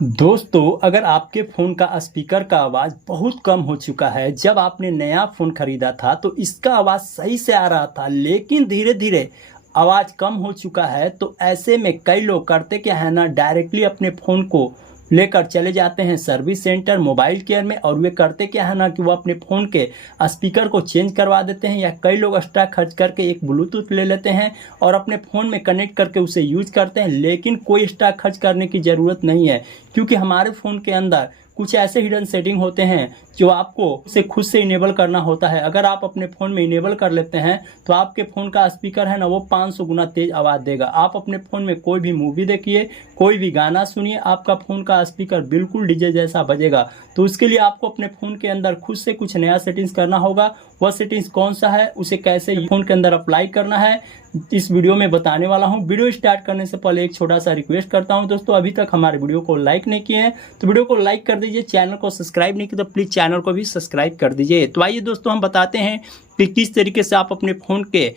दोस्तों, अगर आपके फ़ोन का स्पीकर का आवाज़ बहुत कम हो चुका है, जब आपने नया फ़ोन ख़रीदा था तो इसका आवाज़ सही से आ रहा था, लेकिन धीरे-धीरे आवाज़ कम हो चुका है, तो ऐसे में कई लोग करते क्या है ना, डायरेक्टली अपने फ़ोन को लेकर चले जाते हैं सर्विस सेंटर, मोबाइल केयर में, और वे करते क्या है ना कि वो अपने फ़ोन के स्पीकर को चेंज करवा देते हैं, या कई लोग एक्स्ट्रा खर्च करके एक ब्लूटूथ ले लेते हैं और अपने फ़ोन में कनेक्ट करके उसे यूज करते हैं। लेकिन कोई एक्स्ट्रा खर्च करने की ज़रूरत नहीं है, क्योंकि हमारे फ़ोन के अंदर कुछ ऐसे हिडन सेटिंग होते हैं जो आपको उसे खुद से इनेबल करना होता है। अगर आप अपने फ़ोन में इनेबल कर लेते हैं तो आपके फ़ोन का स्पीकर है ना, वो 500 गुना तेज़ आवाज़ देगा। आप अपने फ़ोन में कोई भी मूवी देखिए, कोई भी गाना सुनिए, आपका फ़ोन का स्पीकर बिल्कुल डीजे जैसा बजेगा। तो उसके लिए आपको अपने फ़ोन के अंदर खुद से कुछ नया सेटिंग्स करना होगा। वह सेटिंग्स कौन सा है, उसे कैसे फ़ोन के अंदर अप्लाई करना है, इस वीडियो में बताने वाला हूं। वीडियो स्टार्ट करने से पहले एक छोटा सा रिक्वेस्ट करता हूं दोस्तों, अभी तक हमारे वीडियो को लाइक नहीं किए हैं तो वीडियो को लाइक कर दीजिए। चैनल को सब्सक्राइब नहीं किया तो प्लीज़ चैनल को भी सब्सक्राइब कर दीजिए। तो आइए दोस्तों, हम बताते हैं कि किस तरीके से आप अपने फ़ोन के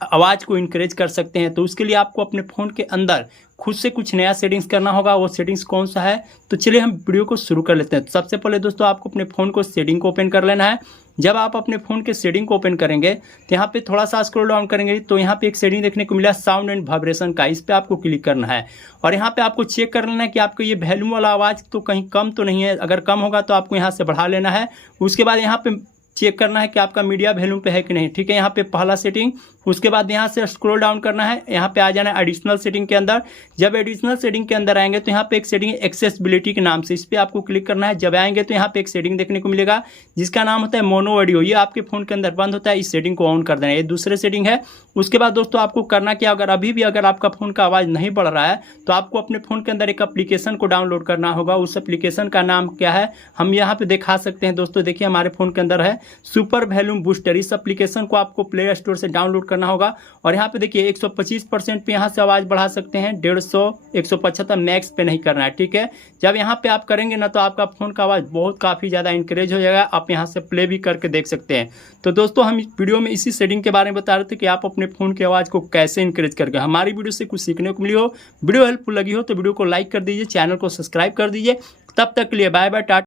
आवाज़ को इनक्रेज कर सकते हैं। तो उसके लिए आपको अपने फ़ोन के अंदर खुद से कुछ नया सेटिंग्स करना होगा। वो सेटिंग्स कौन सा है, तो चलिए हम वीडियो को शुरू कर लेते हैं। सबसे पहले दोस्तों, आपको अपने फ़ोन को सेटिंग को ओपन कर लेना है। जब आप अपने फ़ोन के सेटिंग को ओपन करेंगे तो यहाँ पे थोड़ा सा स्क्रॉल डाउन करेंगे तो यहाँ पे एक सेटिंग देखने को मिला साउंड एंड वाइब्रेशन का। इस पे आपको क्लिक करना है और यहाँ पे आपको चेक कर लेना है कि आपको ये वॉल्यूम वाला आवाज़ तो कहीं कम तो नहीं है। अगर कम होगा तो आपको यहाँ से बढ़ा लेना है। उसके बाद यहाँ पे चेक करना है कि आपका मीडिया वॉल्यूम पे है कि नहीं। ठीक है, यहाँ पे पहला सेटिंग। उसके बाद यहाँ से स्क्रॉल डाउन करना है, यहाँ पे आ जाना है एडिशनल सेटिंग के अंदर। जब एडिशनल सेटिंग के अंदर आएंगे तो यहाँ पे एक सेटिंग है एक्सेसिबिलिटी के नाम से, इस पर आपको क्लिक करना है। जब आएंगे तो यहाँ पे एक सेटिंग देखने को मिलेगा जिसका नाम होता है मोनो ऑडियो। ये आपके फ़ोन के अंदर बंद होता है, इस सेटिंग को ऑन कर देना है। ये दूसरे सेटिंग है। उसके बाद दोस्तों आपको करना क्या, अगर अभी भी अगर आपका फ़ोन का आवाज़ नहीं बढ़ रहा है तो आपको अपने फ़ोन के अंदर एक एप्लीकेशन को डाउनलोड करना होगा। उस एप्लीकेशन का नाम क्या है, हम यहाँ पे दिखा सकते हैं दोस्तों। देखिए, हमारे फ़ोन के अंदर है सुपर वॉल्यूम बूस्टर। इस एप्लीकेशन को आपको प्ले स्टोर से डाउनलोड करना होगा और यहाँ पे देखिए 125% पे यहाँ से आवाज़ बढ़ा सकते हैं, 150, 175 मैक्स पे नहीं करना है। ठीक है, जब यहाँ पे आप करेंगे ना तो आपका फ़ोन का आवाज़ बहुत काफ़ी ज़्यादा इंक्रीज हो जाएगा। आप यहाँ से प्ले भी करके देख सकते हैं। तो दोस्तों, हम इस वीडियो में इसी सेटिंग के बारे में बता रहे थे कि आप अपने फ़ोन की आवाज़ को कैसे इंक्रीज करके। हमारी वीडियो से कुछ सीखने को मिली हो, वीडियो हेल्पफुल लगी हो तो वीडियो को लाइक कर दीजिए, चैनल को सब्सक्राइब कर दीजिए। तब तक के लिए बाय बाय, टाटा।